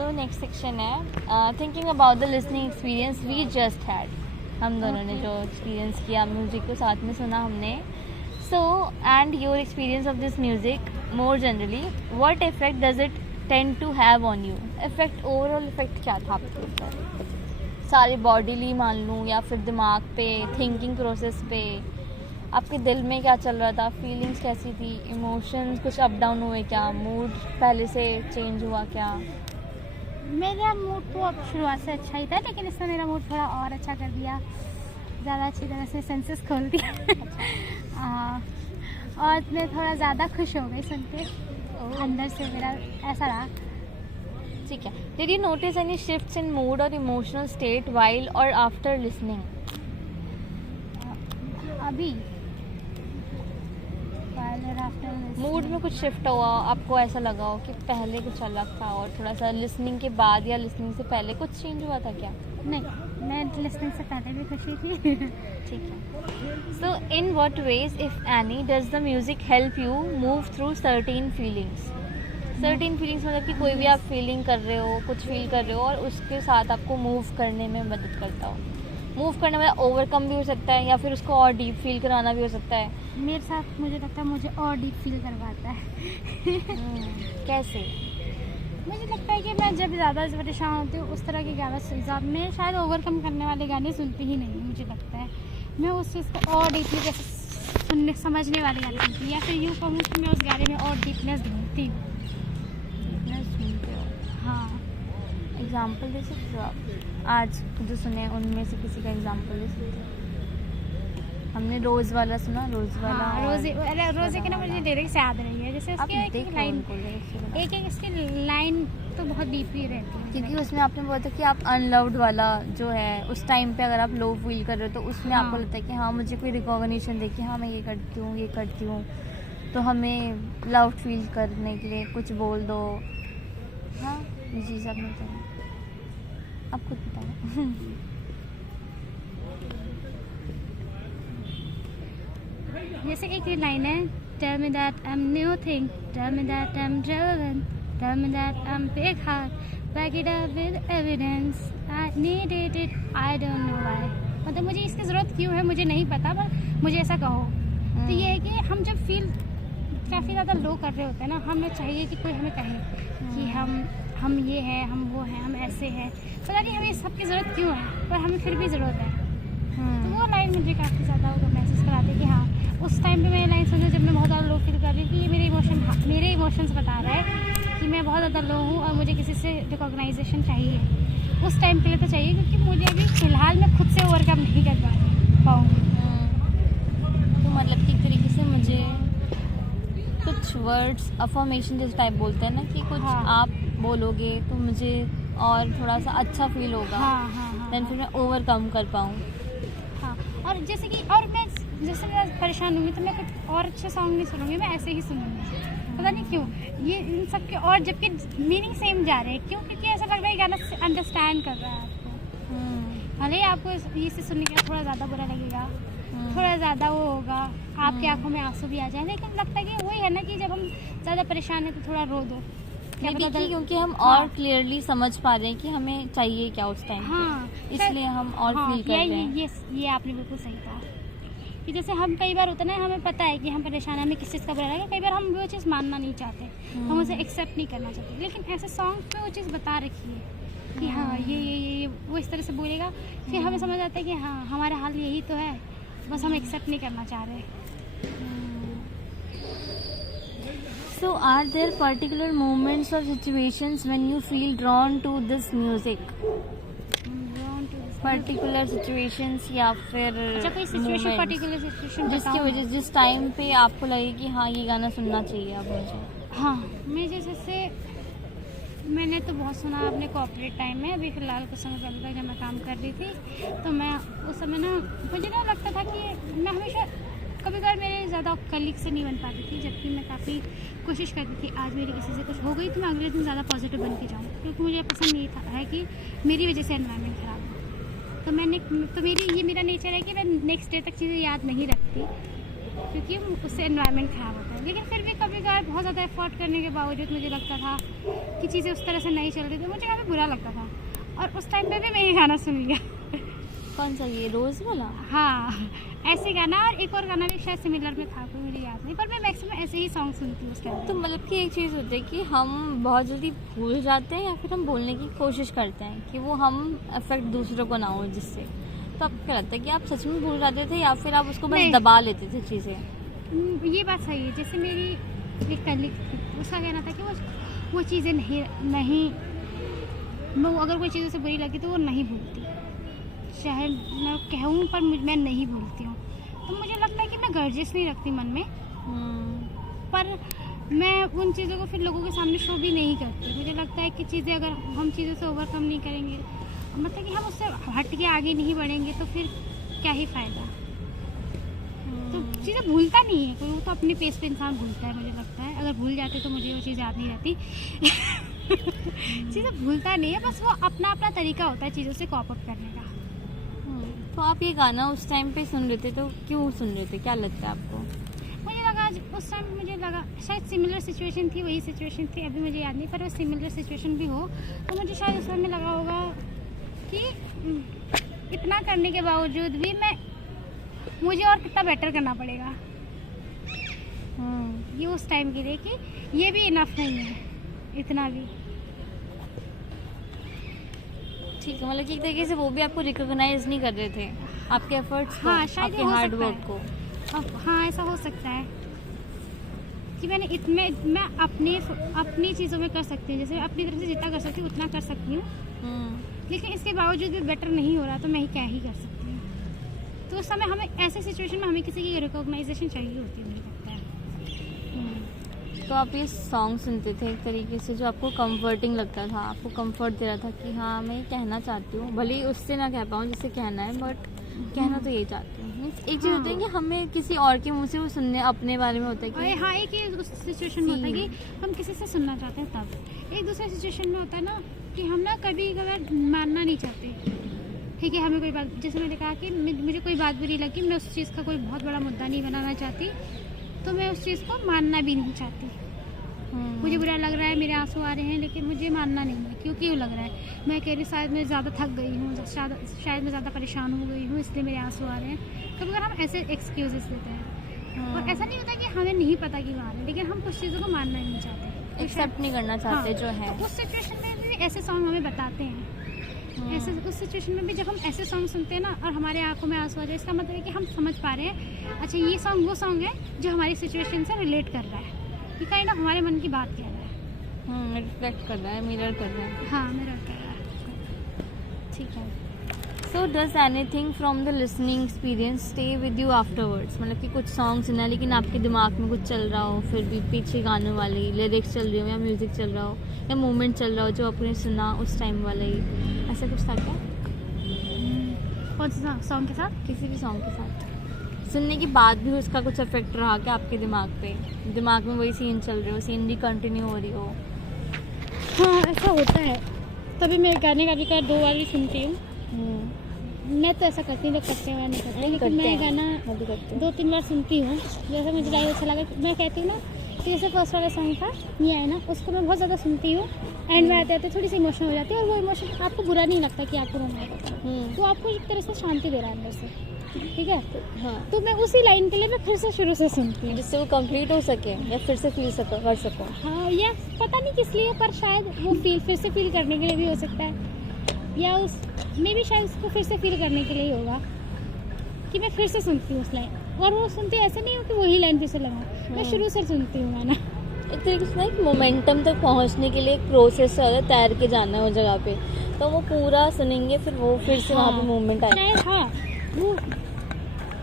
सो next section है thinking about the listening experience we just had. हम दोनों ने जो एक्सपीरियंस किया म्यूज़िक को साथ में सुना हमने। So and your experience of this music more generally, what effect does it tend to have on you? Effect, overall effect क्या था आपके ऊपर? सारी बॉडीली मान लूँ या फिर दिमाग पे, थिंकिंग प्रोसेस पे, आपके दिल में क्या चल रहा था, फीलिंग्स कैसी थी, इमोशंस कुछ अप डाउन हुए क्या, मूड पहले से चेंज हुआ क्या? मेरा मूड तो अब शुरुआत से अच्छा ही था, लेकिन इसने मेरा मूड थोड़ा और अच्छा कर दिया, ज़्यादा अच्छी तरह से सेंसेस खोल दिया। और मैं थोड़ा ज़्यादा खुश हो गई सुन के, अंदर से मेरा ऐसा रहा। ठीक है। Did you notice any shifts in mood और इमोशनल स्टेट वाइल और आफ्टर लिसनिंग? अभी मूड में कुछ शिफ्ट हुआ, आपको ऐसा लगा हो कि पहले कुछ अलग था और थोड़ा सा लिसनिंग के बाद या लिसनिंग से पहले कुछ चेंज हुआ था क्या? नहीं, मैं लिसनिंग से पहले भी खुशी थी। ठीक है। So in what ways if any does the music help you move through certain feelings? Certain feelings मतलब कि कोई भी आप फीलिंग कर रहे हो, कुछ फील कर रहे हो और उसके साथ आपको मूव करने में मदद करता हो। मूव करने में ओवरकम भी हो सकता है या फिर उसको और डीप फील कराना भी हो सकता है। मेरे साथ मुझे लगता है मुझे और डीप फील करवाता है। कैसे? मुझे लगता है कि मैं जब ज़्यादा परेशान होती हूँ उस तरह के गाने सुनता, मैं शायद ओवरकम करने वाले गाने सुनती ही नहीं। मुझे लगता है मैं उस चीज़ को और डीपली जैसे सुनने समझने वाले गाने सुनती हूँ, या फिर यूँ कहूँ कि मैं उस गाने में और डीपनेस ढूंढती हूँ। हाँ, एग्जाम्पल दे सकते हो आप? आज जो सुने उनमें से किसी का एग्जाम्पल दे सकते हो? हमने रोज़ वाला सुना, रोज़ वाला। हाँ, रोज़े के ना मुझे लिरिक्स याद नहीं है, जैसे उसकी एक लाइन, एक इसकी लाइन तो बहुत डीप ही रहती है, क्योंकि उसमें आपने बोला था कि आप अनलव्ड वाला जो है उस टाइम पे अगर आप लो फील कर रहे हो तो उसमें आपको लगता है कि हाँ मुझे कोई रिकॉग्निशन दे कि हाँ मैं ये करती हूँ, तो हमें लव्ड फील करने के लिए कुछ बोल दो। हाँ, ये चीज़ आपने बताया, आप खुद बताओ। जैसे एक ये लाइन है, tell me that I'm new thing, tell me that I'm relevant, tell me that I'm big heart, back it up with evidence, I needed it, I don't know why। मतलब मुझे इसकी ज़रूरत क्यों है मुझे नहीं पता, पर मुझे ऐसा कहो। तो ये है कि हम जब फील काफ़ी ज़्यादा लो कर रहे होते हैं ना, हमें चाहिए कि कोई हमें कहे कि हम ये हैं, हम वो हैं, हम ऐसे हैं। पता नहीं हमें सबकी ज़रूरत क्यों है, पर हमें फिर भी ज़रूरत है। तो वो लाइन मुझे काफ़ी ज़्यादा वो महसूस कराती है कि हाँ उस टाइम पे मैं लाइन सुनी जब मैं बहुत ज़्यादा लो फील कर रही थी कि ये मेरे इमोशंस बता रहा है कि मैं बहुत ज़्यादा लो हूँ और मुझे किसी से रिकॉग्नाइजेशन चाहिए। उस टाइम के लिए तो चाहिए, क्योंकि मुझे अभी फ़िलहाल मैं खुद से ओवरकम नहीं कर पाऊँगी। तो मतलब कि एक तरीके से मुझे कुछ वर्ड्स अफर्मेशन जैसे टाइप बोलते हैं ना कि कुछ आप बोलोगे तो मुझे और थोड़ा सा अच्छा फील होगा, देन फिर मैं ओवरकम कर पाऊँ। हाँ, और जैसे कि और मैं जैसे मैं परेशान होंगी तो मैं कुछ और अच्छे सॉन्ग नहीं सुनूंगी, मैं ऐसे ही सुनूंगी। पता नहीं क्यों ये इन सब के, और जबकि मीनिंग सेम जा रहे हैं, क्यों? क्योंकि ऐसा लग रहा है गाना अंडरस्टैंड कर रहा है आपको। भले ही आपको इसे सुनने के थोड़ा ज़्यादा बुरा लगेगा, थोड़ा ज़्यादा वो होगा, आपकी आंखों में आंसू भी आ जाए, लेकिन लगता है कि वही है ना कि जब हम ज़्यादा परेशान हैं तो थोड़ा रो दो, क्या पता, क्योंकि हम और क्लियरली समझ पा रहे हैं कि हमें चाहिए क्या उस टाइम। हाँ, इसलिए हम और फील कर रहे हैं। ये आपने बिल्कुल सही कहा कि जैसे हम कई बार होता है ना, हमें पता है कि हम परेशान हैं, हमें किस चीज़ का बुरा लगा, कई बार हम वो चीज़ मानना नहीं चाहते, हम उसे एक्सेप्ट नहीं करना चाहते, लेकिन ऐसे सॉन्ग पे वो चीज़ बता रखी है कि हाँ ये वो इस तरह से बोलेगा, फिर हमें समझ आता है कि हाँ हमारा हाल यही तो है, बस हम एक्सेप्ट नहीं करना चाह रहे। So are there particular moments or situations when you feel drawn to this music? Particular situations या फिर कोई सिचुएशन, पर्टिकुलर सिचुएशन जिसकी वजह जिस टाइम पे आपको लगे कि हाँ ये गाना सुनना चाहिए अब मुझे? हाँ, मैं जैसे मैंने तो बहुत सुना अपने कॉर्पोरेट टाइम में, अभी फ़िलहाल कुछ समय पहले तक जब मैं काम कर रही थी तो मैं उस समय ना मुझे ना लगता था कि मैं हमेशा कभी कभार मेरे ज़्यादा कलीग से नहीं बन पाती थी, जबकि मैं काफ़ी कोशिश करती थी आज मेरी किसी से कुछ हो गई तो मैं अगले दिन ज़्यादा पॉजिटिव बन के जाऊँ, क्योंकि मुझे पसंद नहीं था है कि मेरी वजह से एनवायरनमेंट ख़राब हो। तो मेरा नेचर है कि मैं नेक्स्ट डे तक चीज़ें याद नहीं रखती, क्योंकि उससे एनवायरनमेंट ख़राब होता है। लेकिन फिर भी कभी कभार बहुत ज़्यादा एफर्ट करने के बावजूद मुझे लगता था कि चीज़ें उस तरह से नहीं चल रही थी, मुझे काफ़ी बुरा लगता था। और उस टाइम पे भी मैं ये गाना सुन लिया। कौन सा, ये रोज़ वाला? हाँ, ऐसे गाना, और एक और गाना भी शायद सिमिलर में था, कोई मुझे याद नहीं, पर मैं मैक्सिमम ऐसे ही सॉन्ग सुनती हूँ उस टाइम। तो मतलब कि एक चीज़ होती है कि हम बहुत जल्दी भूल जाते हैं या फिर हम भूलने की कोशिश करते हैं कि वो हम अफेक्ट दूसरों को ना हो जिससे। तो आपको क्या लगता है कि आप सच में भूल जाते थे या फिर आप उसको बस नहीं। दबा लेते थे चीज़ें? ये बात सही है। जैसे मेरी एक कलीग थी, उसका कहना था कि वो चीज़ें नहीं वो अगर कोई चीज़ उसे बुरी लगी तो वो नहीं भूलती, चाहे मैं कहूँ पर मैं नहीं भूलती हूँ। तो मुझे लगता है कि मैं गर्जिश नहीं रखती मन में, पर मैं उन चीज़ों को फिर लोगों के सामने शो भी नहीं करती। मुझे लगता है कि चीज़ें अगर हम चीज़ों से ओवरकम नहीं करेंगे, मतलब कि हम उससे हट के आगे नहीं बढ़ेंगे, तो फिर क्या ही फ़ायदा। तो चीज़ें भूलता नहीं है कोई, वो तो अपने पेस पे इंसान भूलता है। मुझे लगता है अगर भूल जाते तो मुझे वो चीज़ याद नहीं रहती। चीज़ें भूलता नहीं है, बस वो अपना अपना तरीका होता है चीज़ों से कॉप अप करने का। तो आप ये गाना उस टाइम पे सुन रहे थे तो क्यों सुन रहे थे, क्या लगता है आपको? मुझे लगा उस टाइम मुझे लगा शायद सिमिलर सिचुएशन थी, वही सिचुएशन थी, अभी मुझे याद नहीं, पर वो सिमिलर सिचुएशन भी हो तो मुझे शायद उस टाइम में लगा होगा कि इतना करने के बावजूद भी मुझे और कितना बेटर करना पड़ेगा। ये उस टाइम के लिए कि ये भी इनफ नहीं है, इतना भी। ठीक है, मतलब कि एक तरीके से वो भी आपको रिकॉग्नाइज नहीं कर रहे थे आपके एफर्ट्स को, हाँ, शायद आपके ये हो हार्ड सकता वर्क है। को। अब हाँ, ऐसा हो सकता है कि मैं अपनी चीज़ों में कर सकती हूँ, जैसे मैं अपनी तरफ से जितना कर सकती हूँ उतना कर सकती हूँ, लेकिन इसके बावजूद भी बेटर नहीं हो रहा तो मैं क्या ही कर सकती हूँ। तो उस समय हमें ऐसे सिचुएशन में हमें किसी की रिकॉग्नाइजेशन चाहिए होती है, मुझे लगता है। तो आप ये सॉन्ग सुनते थे एक तरीके से जो आपको कंफर्टिंग लगता था, आपको कंफर्ट दे रहा था कि हाँ मैं ये कहना चाहती हूँ, भले ही उससे ना कह पाऊँ जिससे कहना है, बट कहना तो यही चाहती हूँ। मीन्स एक चीज़ होती है कि हमें किसी और के मुँह से वो सुनने अपने बारे में होता है कि हाँ, एक ही उस सिचुएशन में होता है कि हम किसी से सुनना चाहते हैं, तब एक दूसरे सिचुएशन में होता है ना कि हम ना कभी कभार मानना नहीं चाहते। ठीक है, हमें कोई बात, जैसे मैंने कहा कि मुझे कोई बात बुरी लगी, मैं उस चीज़ का कोई बहुत बड़ा मुद्दा नहीं बनाना चाहती, तो मैं उस चीज़ को मानना भी नहीं चाहती। मुझे बुरा लग रहा है, मेरे आंसू आ रहे हैं, लेकिन मुझे मानना नहीं है। क्यों लग रहा है? मैं कह रही शायद मैं ज़्यादा थक गई हूँ, शायद मैं ज़्यादा परेशान हो गई हूँ, इसलिए मेरे आंसू आ रहे हैं। कभी कभी हम ऐसे एक्सक्यूजेस देते हैं, और ऐसा नहीं होता कि हमें नहीं पता कि वो आ रहे हैं, लेकिन हम कुछ चीज़ों को मानना ही नहीं चाहते, एक्सेप्ट नहीं करना चाहते जो है। तो उस सिचुएशन में भी ऐसे सॉन्ग हमें बताते हैं। ऐसे उस सिचुएशन में भी जब हम ऐसे सॉन्ग सुनते हैं ना और हमारे आंखों में आंसू आ जाए, इसका मतलब है कि हम समझ पा रहे हैं, अच्छा ये सॉन्ग वो सॉन्ग है जो हमारी सिचुएशन से रिलेट कर रहा है, ये कहीं ना हमारे मन की बात कह रहा है। रिफ्लेक्ट कर रहा है, मिरर कर रहा है। हाँ, मिरर कर रहा है। ठीक है। So does anything from the listening experience stay with you afterwards? मतलब कि कुछ सॉन्ग सुना लेकिन आपके दिमाग में कुछ चल रहा हो, फिर भी पीछे गानों वाली लिरिक्स चल रही हो या म्यूज़िक चल रहा हो या मोमेंट चल रहा हो जो आपने सुना उस टाइम वाला ही, ऐसा कुछ था क्या? कौन सा सॉन्ग के साथ? किसी भी सॉन्ग के साथ सुनने के बाद भी उसका कुछ इफेक्ट रहा क्या आपके दिमाग पे? दिमाग में वही सीन चल रही हो, सीन भी कंटिन्यू हो रही हो? हाँ, ऐसा होता है। तभी मैं गाने कभी कभी 2 बार भी सुनती हूँ। मैं तो ऐसा करती हूँ, लोग करते हैं नहीं करते, लेकिन मैं गाना 2-3 बार सुनती हूँ। जैसे मुझे ज़्यादा अच्छा लगा, मैं कहती हूँ ना कि जैसे फर्स्ट वाला सॉन्ग था ये है ना, उसको मैं बहुत ज़्यादा सुनती हूँ, एंड में आते आते थोड़ी सी इमोशनल हो जाती है, और वो इमोशन आपको बुरा नहीं लगता कि आपको रोना है, तो आपको एक तरह से शांति दे रहा है अंदर से। ठीक है, हाँ, तो मैं उसी लाइन के लिए मैं फिर से शुरू से सुनती हूँ, जिससे वो कंप्लीट हो सके या फिर से कर सको। हाँ, या पता नहीं किस लिए, पर शायद वो फिर से फील करने के लिए भी हो सकता है, या मैं भी शायद उसको फिर से फील करने के लिए ही होगा कि मैं फिर से सुनती हूँ उस लाइन। और वो सुनती ऐसे नहीं हो कि वही लाइन फिर से लगाऊँ, मैं शुरू से सुनती हूँ गाना। एक तरीके से ना एक मोमेंटम तक पहुंचने के लिए एक प्रोसेस है, तैर के जाना है उस जगह पे, तो वो पूरा सुनेंगे फिर वो फिर से वहाँ पे मूवमेंट आएगा शायद। हाँ, वो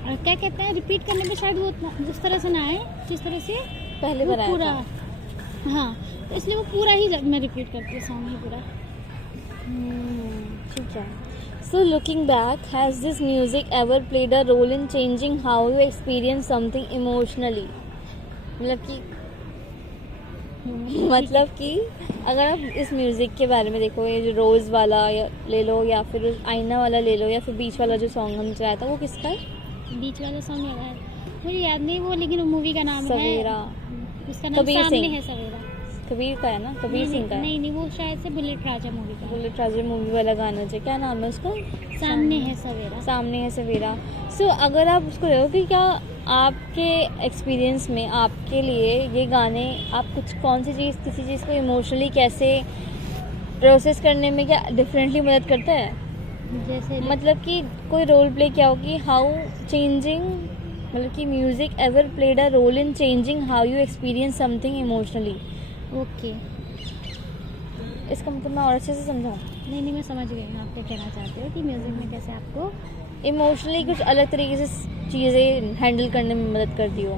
क्या कहते हैं, रिपीट करने में शायद वो उस तरह से ना आए जिस तरह से पहले बार आया पूरा था। हाँ, तो इसलिए वो पूरा ही मैं रिपीट करती हूँ सॉन्ग ही पूरा। ठीक है। So looking back, has this music ever played a role in changing how you experience something emotionally? मतलब कि अगर आप इस म्यूज़िक के बारे में देखो, ये जो रोज़ वाला या ले लो या फिर आईना वाला ले लो या फिर बीच वाला जो सॉन्ग हम चलाया था, वो किसका है? बीच वाला सॉन्ग मुझे याद नहीं वो, लेकिन वो मूवी का नाम सवेरा, है, उसका नाम कबीर सामने सिंह। है सवेरा। कबीर का है ना, कबीर सिंह का है। नहीं, वो शायद से बुलेट राजा मूवी का है। बुलेट राजा मूवी वाला गाना जो क्या नाम है उसका? सामने है सवेरा। सामने है सवेरा। सो अगर आप उसको रहोगे, क्या आपके एक्सपीरियंस में आपके लिए ये गाने आप कुछ कौन सी चीज़ किसी चीज़ को इमोशनली कैसे प्रोसेस करने में क्या डिफरेंटली मदद करता है? जैसे मतलब कि कोई रोल प्ले क्या होगी, हाउ चेंजिंग, मतलब कि music ever played a role in changing how you experience something emotionally. Okay, इसका मतलब मैं और अच्छे से समझाऊँ? नहीं मैं समझ गई हूँ आप क्या कहना चाहते हो कि म्यूज़िक में कैसे आपको इमोशनली कुछ अलग तरीके से चीज़ें हैंडल करने में मदद करती हो।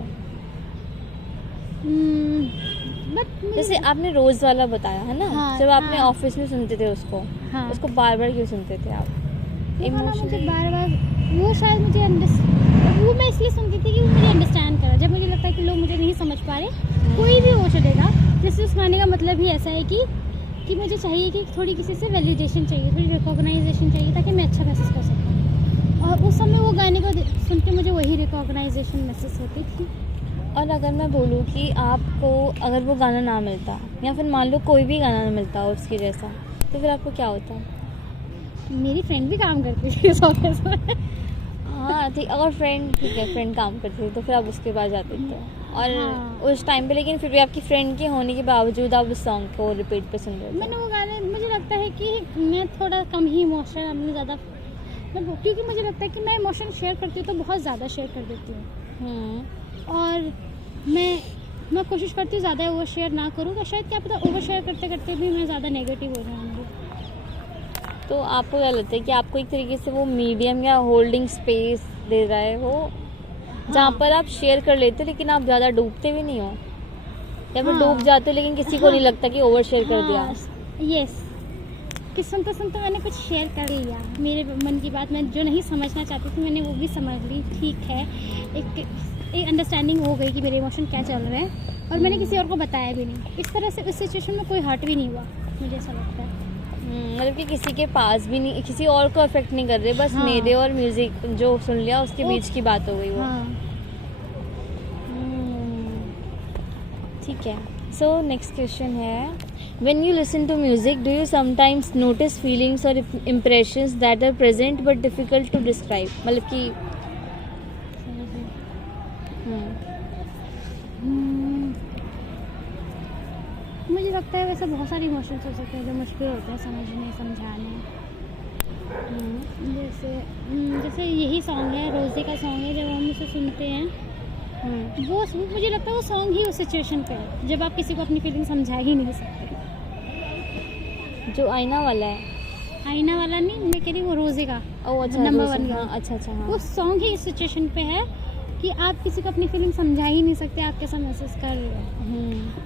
बट जैसे आपने रोज़ वाला बताया है ना, हाँ, जब आपने हाँ। ऑफिस में सुनते थे उसको, हाँ, उसको बार बार क्यों सुनते थे आप? मुझे इमोशनली बार बार वो शायद मुझे वो मैं इसलिए सुनती थी कि वो मुझे अंडरस्टैंड करा। जब मुझे लगता है कि लोग मुझे नहीं समझ पा रहे, कोई भी हो चलेगा, जैसे उस गाने का मतलब ही ऐसा है कि मुझे चाहिए कि थोड़ी किसी से वैलिडेशन चाहिए, थोड़ी रिकॉग्नाइजेशन चाहिए, ताकि मैं अच्छा महसूस कर सकूँ। और उस समय वो गाने को सुन के मुझे वही रिकॉग्नाइजेशन महसूस होती थी। और अगर मैं बोलूँ कि आपको अगर वो गाना ना मिलता, या फिर मान लो कोई भी गाना ना मिलता उसके जैसा, तो फिर आपको क्या होता? मेरी फ्रेंड भी काम करती थी इस ऑफिस में। हाँ ठीक, अगर फ्रेंड, ठीक है, फ्रेंड काम करती थी तो फिर आप उसके पास जाते थे, और हाँ। उस टाइम पे लेकिन फिर भी आपकी फ्रेंड के होने के बावजूद आप उस सॉन्ग को रिपीट पे सुन रहे थे। मैंने वो गाने, मुझे लगता है कि मैं थोड़ा कम ही इमोशनल, अपने ज़्यादा, क्योंकि मुझे लगता है कि मैं इमोशन शेयर करती हूँ तो बहुत ज़्यादा शेयर कर देती हूँ, और मैं कोशिश करती हूँ ज़्यादा वो शेयर ना करूँ, तो शायद क्या पता ओवर शेयर करते करते भी मैं ज़्यादा नेगेटिव हो जाऊँगी। तो आपको क्या लगता है कि आपको एक तरीके से वो मीडियम या होल्डिंग स्पेस दे रहा है वो, जहाँ पर आप शेयर कर लेते लेकिन आप ज़्यादा डूबते भी नहीं हो, या फिर हाँ। डूब जाते लेकिन किसी को नहीं लगता कि ओवर शेयर कर दिया? यस, कि सुनते सुनते मैंने कुछ शेयर कर लिया, मेरे मन की बात, मैं जो नहीं समझना चाहती थी मैंने वो भी समझ ली, ठीक है, एक अंडरस्टैंडिंग हो गई कि मेरे इमोशन क्या चल रहे हैं, और मैंने किसी और को बताया भी नहीं। इस तरह से उस सिचुएशन में कोई हर्ट भी नहीं हुआ, मुझे ऐसा लगता है। मतलब कि किसी के पास भी नहीं, किसी और को अफेक्ट नहीं कर रहे, बस हाँ। मेरे और म्यूजिक जो सुन लिया उसके बीच की बात हो गई वो। हाँ, ठीक है। सो नेक्स्ट क्वेश्चन है, when you listen to music do you sometimes notice feelings और impressions that are present but difficult to describe? मतलब कि मुझे लगता है वैसे बहुत सारे इमोशंस हो सकते हैं जो मुश्किल होते हैं समझने, समझाने। जैसे यही सॉन्ग है, रोज़े का सॉन्ग है, जब हम उसे सुनते हैं वो मुझे लगता है वो सॉन्ग ही उस सिचुएशन पे है जब आप किसी को अपनी फीलिंग समझा ही नहीं सकते। जो आईना वाला है, आईना वाला नहीं, मैं कह रही हूँ वो रोज़े का, ओ अच्छा, नंबर रोज़े, 1 हाँ, का। अच्छा अच्छा, हाँ। वो सॉन्ग ही इस सिचुएशन पे है कि आप किसी को अपनी फीलिंग समझा ही नहीं सकते, आप कैसा महसूस कर रहे हो,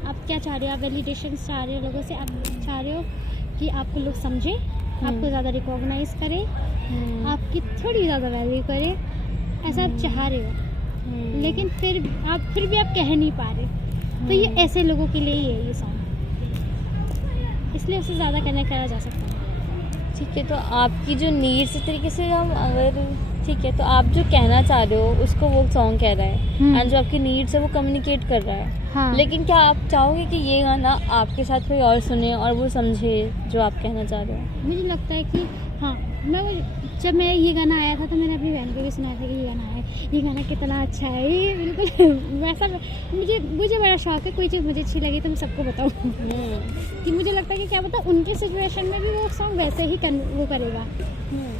आप क्या चाह रहे हो, आप वैलिडेशन चाह रहे हो लोगों से, आप चाह रहे हो कि आपको लोग समझे, आपको ज़्यादा रिकॉग्नाइज करें, आपकी थोड़ी ज़्यादा वैल्यू करें, ऐसा आप चाह रहे हो, लेकिन फिर भी आप कह नहीं पा रहे। तो ये ऐसे लोगों के लिए ही है ये सॉन्ग, इसलिए उसे ज़्यादा कनेक्ट करा जा सकता है। ठीक है, तो आपकी जो नीड्स, इस तरीके से हम अगर, ठीक है, तो आप जो कहना चाह रहे हो उसको वो सॉन्ग कह रहा है, एंड जो आपकी नीड्स है वो कम्युनिकेट कर रहा है। हाँ। लेकिन क्या आप चाहोगे कि ये गाना आपके साथ कोई और सुने और वो समझे जो आप कहना चाह रहे हो? मुझे लगता है कि हाँ, जब मैं ये गाना आया था तो मैंने अपनी बहन को भी सुनाया था कि ये गाना है, ये गाना कितना अच्छा है, ये बिल्कुल वैसा। मुझे बड़ा शौक है, कोई चीज़ मुझे अच्छी लगी तो मैं सबको बताऊँ कि मुझे लगता है कि क्या पता उनके सिचुएशन में भी वो सॉन्ग वैसे ही वो करेगा,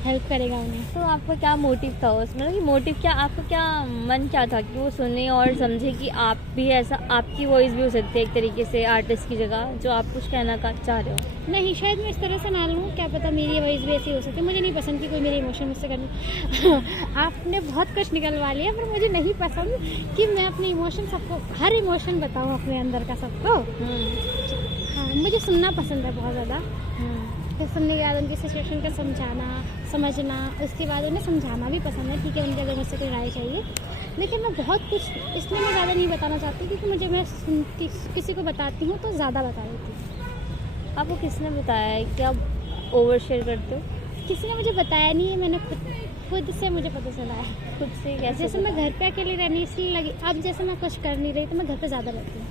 हेल्प करेगा उन्हें। तो आपका क्या मोटिव था उसमें, मतलब कि मोटिव क्या, आपका क्या मन क्या था कि वो सुने और समझे कि आप भी ऐसा, आपकी वॉइस भी हो सकती है एक तरीके से आर्टिस्ट की जगह, जो आप कुछ कहना चाह रहे हो? नहीं, शायद मैं इस तरह से ना लूँ, क्या पता मेरी वॉइस भी ऐसी हो सकती है। मुझे नहीं पसंद कि कोई मेरे इमोशन मुझसे करने आपने बहुत कुछ निकलवा लिया, पर मुझे नहीं पसंद कि मैं अपने इमोशन सबको, हर इमोशन बताऊँ अपने अंदर का सबको। हाँ, मुझे सुनना पसंद है बहुत ज़्यादा, फिर सुनने के बाद उनकी सिचुएशन का समझना, उसके बाद उन्हें समझाना भी पसंद है। ठीक है, उनके अगर मुझसे कोई राय चाहिए, लेकिन मैं बहुत कुछ इसलिए मैं ज़्यादा नहीं बताना चाहती क्योंकि मैं किसी को बताती हूँ तो ज़्यादा बता देती हूँ। आपको किसने बताया है कि आप ओवर शेयर करते हो? किसी ने मुझे बताया नहीं है, मैंने खुद से मुझे पता चला है। खुद से कैसे? जैसे मैं घर पे अकेली रहनी इसलिए लगी, अब जैसे मैं कुछ कर नहीं रही तो मैं घर पे ज़्यादा रहती हूँ।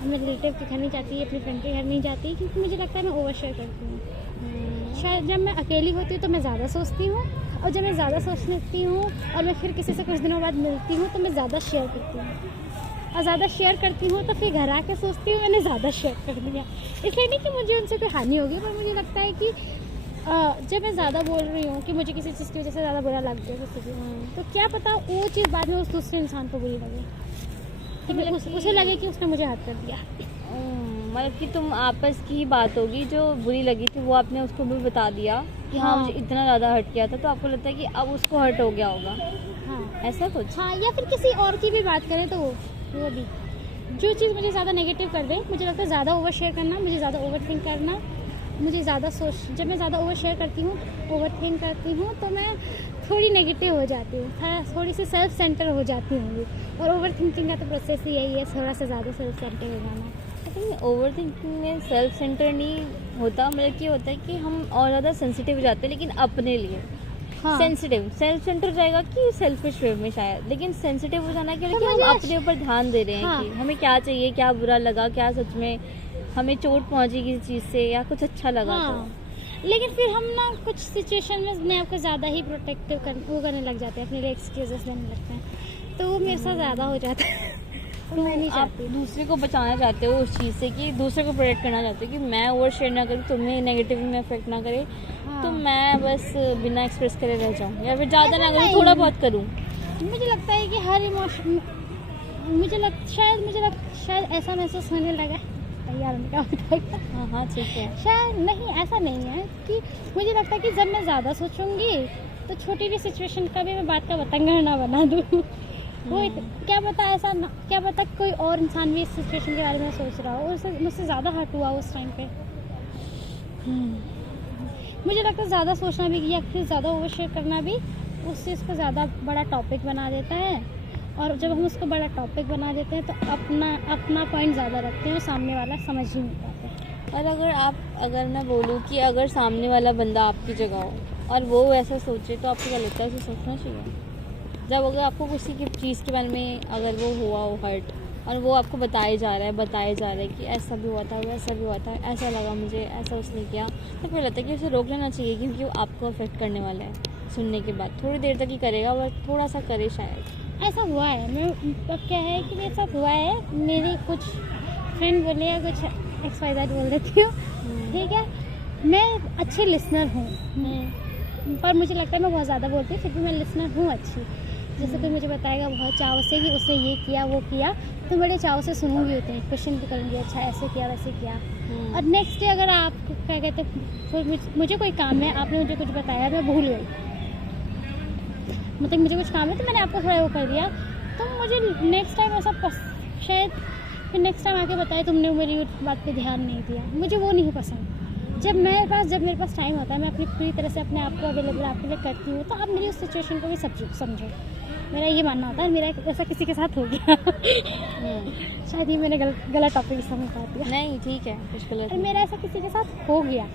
अब मैं रिलेटिव के घर नहीं जाती, अपनी फ्रेंड के घर नहीं जाती, क्योंकि मुझे लगता है मैं ओवर शेयर करती हूँ। शायद जब मैं अकेली होती हूँ तो मैं ज़्यादा सोचती हूँ, और जब मैं ज़्यादा सोचती हूँ और मैं फिर किसी से कुछ दिनों बाद मिलती हूँ तो मैं ज़्यादा शेयर करती हूँ, और ज़्यादा शेयर करती हूँ तो फिर घर आके सोचती हूँ मैंने ज़्यादा शेयर कर दिया। इसलिए नहीं कि मुझे उनसे कोई हानि होगी, पर मुझे लगता है कि जब मैं ज़्यादा बोल रही हूँ कि मुझे किसी चीज़ की वजह से ज़्यादा बुरा लग गया किसी की, तो क्या पता वो चीज़ बाद में उस दूसरे इंसान को बुरी लगे, कि उसे लगे कि उसने मुझे हर्ट कर दिया। मतलब कि तुम आपस की बात होगी जो बुरी लगी थी वो आपने उसको भी बता दिया कि हाँ हाँ। मुझे इतना ज़्यादा हर्ट किया था, तो आपको लगता है कि अब उसको हर्ट हो गया होगा, हाँ ऐसा कुछ? हाँ, या फिर किसी और की भी बात करें तो वो भी जो चीज़ मुझे ज़्यादा नेगेटिव कर दे, मुझे लगता है ज़्यादा ओवर शेयर करना, मुझे ज़्यादा ओवर थिंक करना, मुझे ज़्यादा जब मैं ज़्यादा ओवर शेयर करती हूँ, ओवर थिंक करती हूँ, तो मैं थोड़ी नेगेटिव हो जाती हूँ, थोड़ी सी सेल्फ सेंटर हो जाती हूँ। और ओवर थिंकिंग का तो प्रोसेस ही यही है, थोड़ा सा ज़्यादा सेल्फ सेंटर हो जाना। लेकिन ओवर थिंकिंग में सेल्फ सेंटर नहीं होता, मतलब ये होता है कि हम और ज़्यादा सेंसिटिव हो जाते हैं, लेकिन अपने लिए हाँ। सेंसिटिव। सेल्फ सेंटर रहेगा कि सेल्फिश वे में शायद, लेकिन सेंसिटिव हो जाना क्या है तो कि हम मुझे अपने ऊपर ध्यान दे रहे हैं हाँ। कि हमें क्या चाहिए, क्या बुरा लगा, क्या सच में हमें चोट पहुंची किसी चीज़ से या कुछ अच्छा लगा। हाँ। लेकिन फिर हम ना कुछ सिचुएशन में अपने आप को ज़्यादा ही प्रोटेक्टिव करने लग जाते हैं, अपने लिए एक्सक्यूजेस देने लगते हैं, तो वो मेरे साथ ज़्यादा हो जाता है। तो मैं नहीं आप चाहती। दूसरे को बचाना चाहते हो उस चीज़ से, कि दूसरे को प्रोटेक्ट करना चाहते हो कि मैं ओवर शेयर ना करूँ, तुम्हें नेगेटिव में अफेक्ट ना करे, हाँ। तो मैं बस बिना एक्सप्रेस करे रह जाऊँ, या फिर ज़्यादा ऐसा ना करूँ, नहीं। थोड़ा बहुत करूँ। मुझे लगता है कि हर इमोशन शायद ऐसा महसूस होने लगा है। यार मैं क्या बताऊँ? हाँ हाँ ठीक है। शायद नहीं, ऐसा नहीं है कि मुझे लगता है कि जब मैं ज़्यादा सोचूंगी तो छोटी भी सिचुएशन का भी मैं बात का बतंगड़ ना बना दूँ। वो क्या पता कोई और इंसान भी इस सिचुएशन के बारे में सोच रहा हो और उसे मुझसे ज़्यादा हर्ट हुआ उस टाइम पे। मुझे लगता है ज़्यादा सोचना भी या फिर ज़्यादा ओवर शेयर करना भी उस चीज़ को ज़्यादा बड़ा टॉपिक बना देता है, और जब हम उसको बड़ा टॉपिक बना देते हैं तो अपना पॉइंट ज़्यादा रखते हैं और सामने वाला समझ ही नहीं पाता। और अगर मैं बोलूँ कि अगर सामने वाला बंदा आपकी जगह हो और वो ऐसा सोचे, तो आपको क्या लगता है उसे सोचना चाहिए? जब अगर आपको किसी की चीज़ के बारे में अगर वो हुआ हो हर्ट, और वो आपको बताया जा रहा है कि ऐसा भी हुआ था, वैसा भी हुआ था, ऐसा लगा मुझे, ऐसा उसने किया, तो फिर लगता है कि उसे रोक लेना चाहिए, क्योंकि वो आपको अफेक्ट करने वाला है। सुनने के बाद थोड़ी देर तक ही करेगा, और थोड़ा सा करे शायद। ऐसा हुआ है, अब क्या है कि मेरे साथ हुआ है, मेरे कुछ फ्रेंड बोले या कुछ XYZ बोल देती हूँ, ठीक है। मैं अच्छी लिसनर हूँ, पर मुझे लगता है मैं बहुत ज़्यादा बोलती हूँ, फिर भी मैं लिसनर हूँ अच्छी। जैसे कोई मुझे बताएगा बहुत चाव से कि उसने ये किया वो किया, तो बड़े चाव से सुनूंगी, होते हैं क्वेश्चन भी करूँगी, अच्छा ऐसे किया वैसे किया। और नेक्स्ट डे अगर आप क्या कहते फिर मुझे कोई काम है, आपने मुझे कुछ बताया, मैं भूल गई, मतलब मुझे कुछ काम है तो मैंने आपको थोड़ा वो कर दिया, तो मुझे नेक्स्ट टाइम ऐसा शायद फिर नेक्स्ट टाइम आके बताया तुमने मेरी बात पे ध्यान नहीं दिया, मुझे वो नहीं पसंद। जब मेरे पास टाइम होता है, मैं अपनी पूरी तरह से अपने आप को अवेलेबल आपके लिए करती हूँ, तो आप मेरी उस सिचुएशन को भी समझो। मेरा ये मानना होता है, मेरा ऐसा किसी के साथ हो गया। शायद ये मैंने गलत टॉपिक समझ पा दिया। नहीं ठीक है, कुछ गलत नहीं। मेरा ऐसा किसी के साथ हो गया,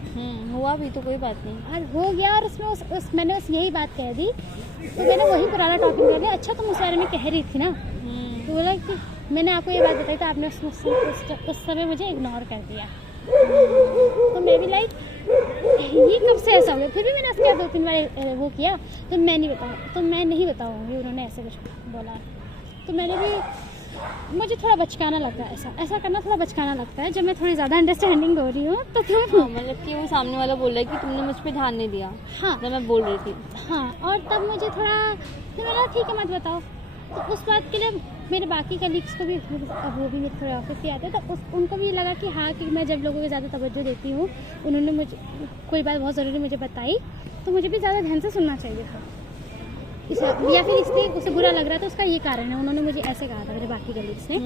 हुआ भी तो कोई बात नहीं, और हो गया, और उसमें मैंने यही बात कह दी, तो मैंने वही पुराना टॉपिक कर दिया। अच्छा तुम उस बारे में कह रही थी ना, तो बोला कि मैंने आपको ये बात बताई, तो आपने उस समय मुझे इग्नोर कर दिया। तो मैं भी लाइक ये कब से ऐसा हो गया, फिर भी मैंने उसके 2-3 बार वो किया, तो मैं नहीं बताऊँगी उन्होंने ऐसे कुछ बोला, तो मैंने भी मुझे थोड़ा बचकाना लगता है, ऐसा करना थोड़ा बचकाना लगता है। जब मैं थोड़ी ज़्यादा अंडरस्टैंडिंग हो रही हूँ तो मतलब कि वो सामने वाला बोल रहा है कि तुमने मुझ पर ध्यान नहीं दिया, हाँ जब मैं बोल रही थी, हाँ, और तब मुझे थोड़ा तो मेरा ठीक है मत बताओ, तो उस बात के लिए मेरे बाकी कलीग्स को भी, अब वो भी मेरे थोड़े ऑफिस से आते हैं, तो उनको भी लगा कि हाँ कि मैं जब लोगों को ज़्यादा तवज्जो देती हूँ, उन्होंने मुझे कोई बात बहुत ज़रूरी मुझे बताई, तो मुझे भी ज़्यादा ध्यान से सुनना चाहिए था, या फिर इसलिए उसे बुरा लग रहा था, उसका ये कारण है, उन्होंने मुझे ऐसे कहा था मेरे बाकी कलीग्स ने।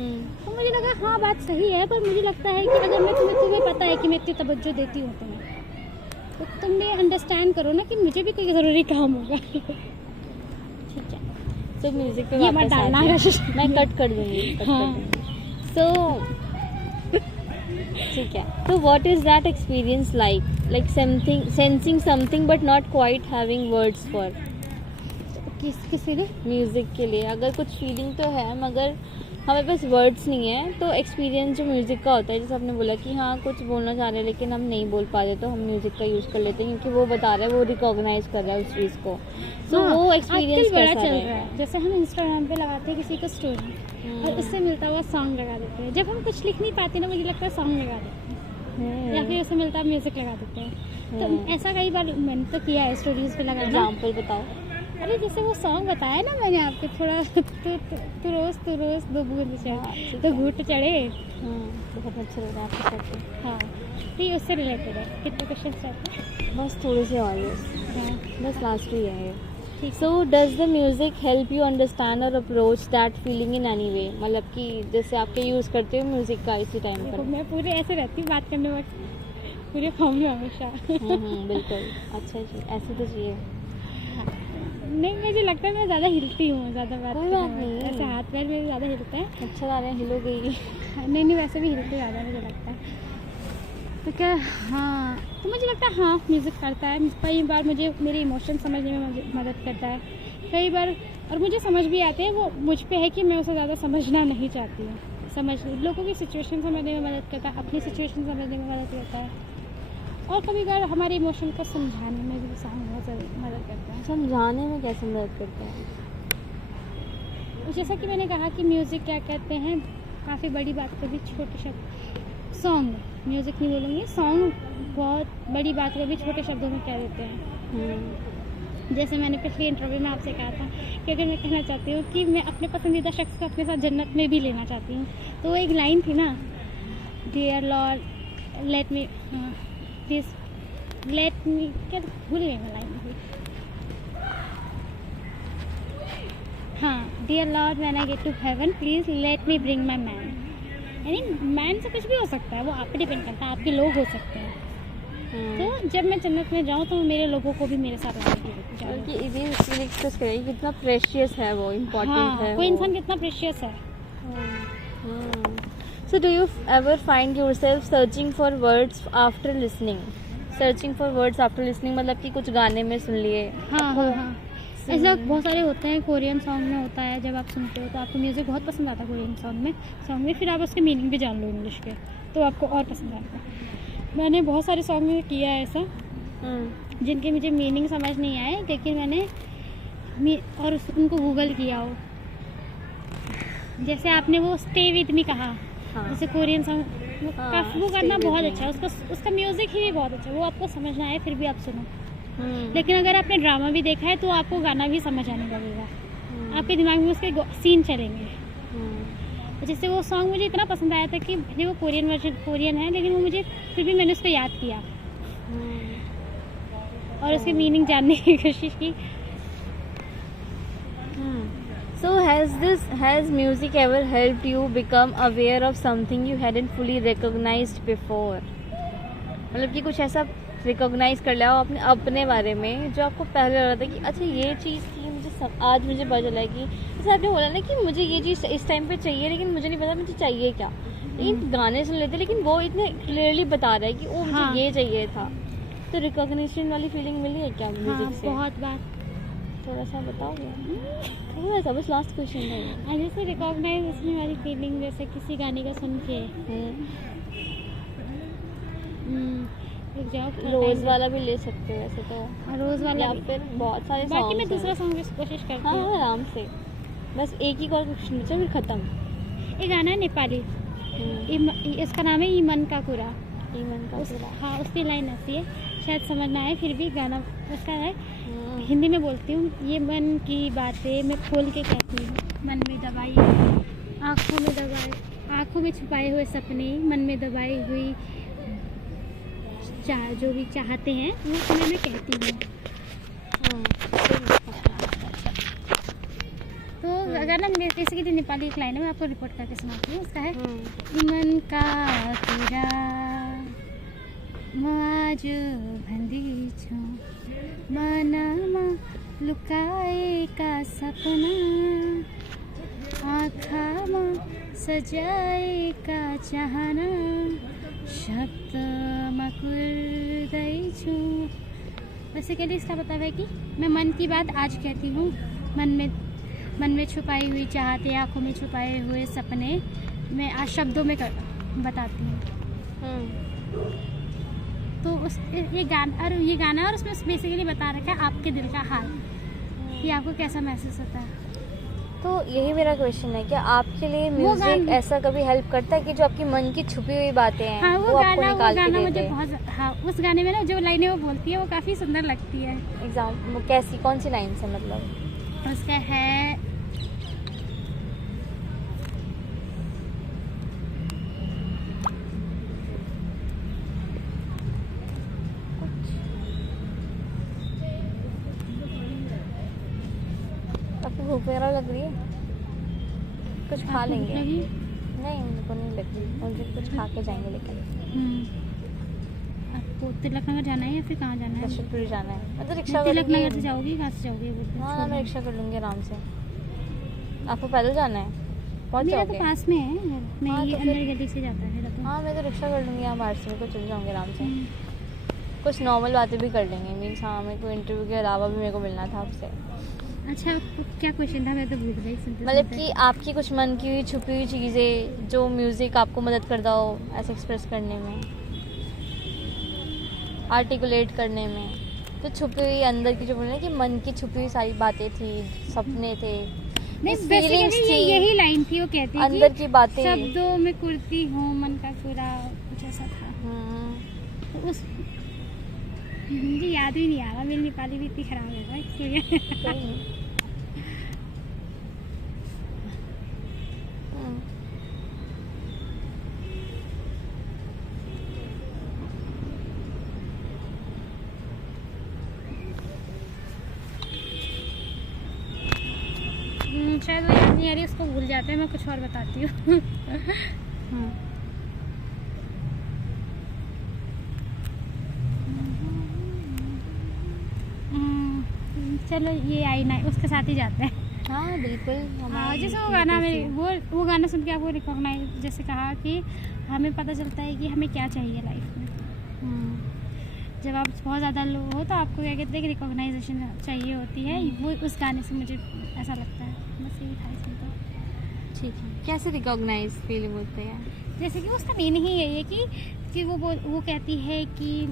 तो मुझे लगा हाँ बात सही है, पर मुझे लगता है कि अगर मैं तुम्हें पता है कि मैं इतनी तवज्जो देती हूँ तुम्हें, तो तुम भी अंडरस्टैंड करो ना कि मुझे भी कोई ज़रूरी काम होगा। ठीक है, तो म्यूजिक पे ये मत वापस डालना आते हैं। है। मैं कट कर दूंगी, सो ठीक है। तो what is that experience like sensing something but not quite having words for? किसके लिए? म्यूज़िक के लिए अगर कुछ फीलिंग तो है मगर हमारे पास वर्ड्स नहीं है, तो एक्सपीरियंस जो म्यूज़िक का होता है, जैसे आपने बोला कि हाँ कुछ बोलना चाह रहे हैं लेकिन हम नहीं बोल पा रहे, तो हम म्यूज़िक का यूज़ कर लेते हैं क्योंकि वो बता रहा है, वो रिकॉग्नाइज कर रहा है उस चीज़ को। सो हाँ, वो एक्सपीरियंस आजकल बड़ा कैसा चल है? रहा है, जैसे हम इंस्टाग्राम पे लगाते हैं किसी का स्टोरी और उससे मिलता हुआ सॉन्ग लगा देते हैं। जब हम कुछ लिख नहीं पाते ना, मुझे लगता है सॉन्ग लगा देते हैं या फिर उससे मिलता है म्यूजिक लगा देते हैं। तो ऐसा कई बार मैंने तो किया है, स्टोरीज पे लगाना। एग्जाम्पल बताओ। अरे जैसे वो सॉन्ग बताया ना मैंने आपको, थोड़ा तू रोज दो बूंद चढ़े तो घूट चढ़े। बहुत अच्छा लग रहा है आपके साथ। हाँ, तो ये उससे रिलेटेड है। कितने क्वेश्चन रहते हैं? बस थोड़े से और हाँ, बस लास्ट ही है। ठीक। So does the music help you understand और approach that feeling in any way? मतलब कि जैसे आपके यूज़ करते हो म्यूज़िक का इसी टाइम देखो, पर। मैं पूरे ऐसे रहती हूँ बात करने वक्त, पूरे फॉर्म में हमेशा। बिल्कुल अच्छा जी, ऐसे तो चाहिए। नहीं, मुझे लगता है मैं ज़्यादा हिलती हूँ, ज़्यादा बात कोई बात नहीं। ऐसे हाथ पैर मेरे ज़्यादा हिलते हैं। अच्छा गा रहे हैं, हिलो गई। नहीं, वैसे भी हिलते ज़्यादा मुझे लगता है। तो क्या, हाँ, तो मुझे लगता है हाँ म्यूज़िक करता है। कई बार मुझे मेरे इमोशन समझने में मदद करता है कई बार, और मुझे समझ भी आते हैं। वो मुझ पे है कि मैं उसे ज़्यादा समझना नहीं चाहती हूँ। समझ लोगों की सिचुएशन समझने में मदद करता है, अपनी सिचुएशन समझने में मदद करता है, और कभी कभार हमारे इमोशन को समझाने में भी सॉन्ग बहुत ज़्यादा मदद करता है। समझाने में कैसे मदद करते हैं? जैसा कि मैंने कहा कि म्यूज़िक क्या कहते हैं, काफ़ी बड़ी बात को भी छोटे शब्द, सॉन्ग, म्यूज़िक नहीं बोलूँगी, सॉन्ग बहुत बड़ी बात को भी छोटे शब्दों में कह देते हैं। जैसे मैंने पिछले इंटरव्यू में आपसे कहा था कि अगर मैं कहना चाहती हूँ कि मैं अपने पसंदीदा शख्स को अपने साथ जन्नत में भी लेना चाहती हूँ, तो वो एक लाइन थी ना, dear Lord let me please let me, क्या भूल गई मैं लाइन भी। हाँ, dear Lord when I get to heaven please let me bring my man. यानी मैन से कुछ भी हो सकता है, वो आप पे डिपेंड करता है, आपके लोग हो सकते हैं। तो जब मैं जन्नत में जाऊँ तो मेरे लोगों को भी मेरे साथ कितना प्रेशियस है, वो इम्पोर्टेंट है। कोई इंसान कितना प्रेशियस है। So do you ever find yourself searching for words after listening? Searching for words after listening मतलब कि कुछ गाने में सुन लिए। हाँ, ऐसा बहुत सारे होते हैं। कोरियन सॉन्ग में होता है, जब आप सुनते हो तो आपको म्यूज़िक बहुत पसंद आता है कोरियन सॉन्ग में फिर आप उसके मीनिंग भी जान लो इंग्लिश के, तो आपको और पसंद आता है। मैंने बहुत सारे सॉन्ग में किया है ऐसा, जिनके मुझे मीनिंग समझ नहीं आए, लेकिन मैंने उनको गूगल किया हो। जैसे आपने वो स्टे विद मी कहा, जैसे कोरियन सॉन्ग वो गाना बहुत अच्छा है, उसका म्यूज़िक ही बहुत अच्छा है, वो आपको समझना है फिर भी आप सुनो। लेकिन अगर आपने ड्रामा भी देखा है तो आपको गाना भी समझ आने लगेगा, आपके दिमाग में उसके सीन चलेंगे। जैसे वो सॉन्ग मुझे इतना पसंद आया था कि भले वो कोरियन है, लेकिन वो मुझे फिर भी मैंने उसको याद किया और उसके मीनिंग जानने की कोशिश की। So has music ever helped you become aware of something you hadn't fully recognized before? मतलब कि कुछ ऐसा रिकॉग्नाइज कर लिया हो आपने अपने बारे में जो आपको पहले लग रहा था कि अच्छा ये चीज़ थी, आज मुझे पता चला कि जैसे आपने बोला ना कि मुझे ये चीज़ इस टाइम पे चाहिए लेकिन मुझे नहीं पता मुझे चाहिए क्या। लेकिन गाने सुन लेते लेकिन वो इतने क्लियरली बता रहा है कि ओ मुझे ये चाहिए था। तो रिकॉग्निशन वाली फीलिंग मिली है क्या म्यूजिक से? बहुत बार। थोड़ा सा बताओगे? थोड़ा सा, बस लास्ट क्वेश्चन है। जैसे रिकॉग्नाइजेशन वाली फीलिंग, जैसे किसी गाने का सुन के रोज वाला भी ले सकते हो वैसे तो, रोज वाला या फिर बहुत सारे सॉन्ग्स। बाकी मैं दूसरा सॉन्ग की कोशिश करती हूँ। हाँ, आराम से, बस एक ही क्वेश्चन बचा फिर खत्म। ये गाना है नेपाली, इसका नाम है ईमन का कुरा। हाँ, उसकी लाइन ऐसी है, शायद समझ ना आए फिर भी गाना उसका है। हिंदी में बोलती हूँ, ये मन की बातें मैं खोल के कहती हूँ, मन में दबाई आँखों में छुपाए हुए सपने, मन में दबाई हुई जो भी चाहते हैं वो तुम्हें मैं कहती हूँ। तो अगर ना जैसे कि नेपाली एक लाइन है, मैं आपको रिपोर्ट करके सुनाती हूँ। उसका है मन का कुरा म आज भन्दैछु, मनमा लुकाएका सपना, आँखामा सजाएका चाहना, शब्दमा कुर्दैछु। बेसिकली इसका मतलब है कि मैं मन की बात आज कहती हूँ मन में छुपाई हुई चाहते, आंखों में छुपाए हुए सपने मैं आज शब्दों में बताती हूँ। तो उस ये गाना और उसमें बेसिकली बता रखा है आपके दिल का हाल कि आपको कैसा महसूस होता है। तो यही मेरा क्वेश्चन है, क्या आपके लिए म्यूजिक ऐसा कभी हेल्प करता है कि जो आपकी मन की छुपी हुई बातें हैं हाँ, वो आपको निकाल के देते मुझे बहुत, हाँ, उस गाने में ना जो लाइनें वो बोलती है वो काफ़ी सुंदर लगती है। वो कैसी, कौन सी लाइन से मतलब? उसका है आपको भूख वगैरह लग रही है? कुछ खा लेंगे? नहीं, मुझको नहीं लग रही, मुझे कुछ खा के जाएंगे। लेकिन आपको तिलक नगर जाना है या फिर कहाँ जाना है? दशरथपुरी जाना है। मतलब रिक्शा तिलक नगर से जाओगी, कहाँ से जाओगी? हाँ, मैं रिक्शा कर लूँगी आराम से। आपको पैदल जाना है? पहुँच मेरा जाओगे? तो पास में है, मैं हाँ, ये तो अंदर गली से जाता है मेरा तो। हाँ, मैं तो रिक्शा कर लूँगी, यहाँ बाहर से मेरे को चले जाऊँगी आराम से। कुछ नॉर्मल बातें भी कर लेंगे। मीन्स हाँ, मेरे को इंटरव्यू के अलावा भी मेरे को मिलना था आपसे। अच्छा, क्या क्वेश्चन था? मैं तो भूल गई। मतलब कि आपकी कुछ मन की हुई छुपी हुई चीज़ें जो म्यूज़िक आपको मदद करता हो ऐसे एक्सप्रेस करने में, आर्टिकुलेट करने में। तो छुपी हुई अंदर की जो बोले कि मन की छुपी हुई सारी बातें थी, सपने थे, फीलिंग्स थी, यही लाइन थी। वो कहती अंदर की बातें, शब्दों में कुर्ती हूँ मन का पूरा, कुछ ऐसा था। तो उस मुझे याद ही नहीं आ रहा, मेरी नेपाली भी इतनी खराब है भाई, इसलिए शायद वो याद नहीं आ रही, उसको भूल जाते हैं। मैं कुछ और बताती हूँ। चलो ये आई ना, उसके साथ ही जाते हैं। हाँ बिल्कुल। हाँ, जैसे वो गाना में वो गाना सुन के आपको रिकॉग्नाइज, जैसे कहा कि हमें पता चलता है कि हमें क्या चाहिए लाइफ में। जब आप बहुत ज़्यादा लो हो तो आपको क्या कहते हैं कि रिकॉग्नाइजेशन चाहिए होती है। वो उस गाने से मुझे ऐसा लगता है। बस यही था इसमें तो। ठीक है, कैसे रिकॉग्नाइज फील होते हैं? जैसे कि उसका मीनिंग ही यही है कि वो कहती है कि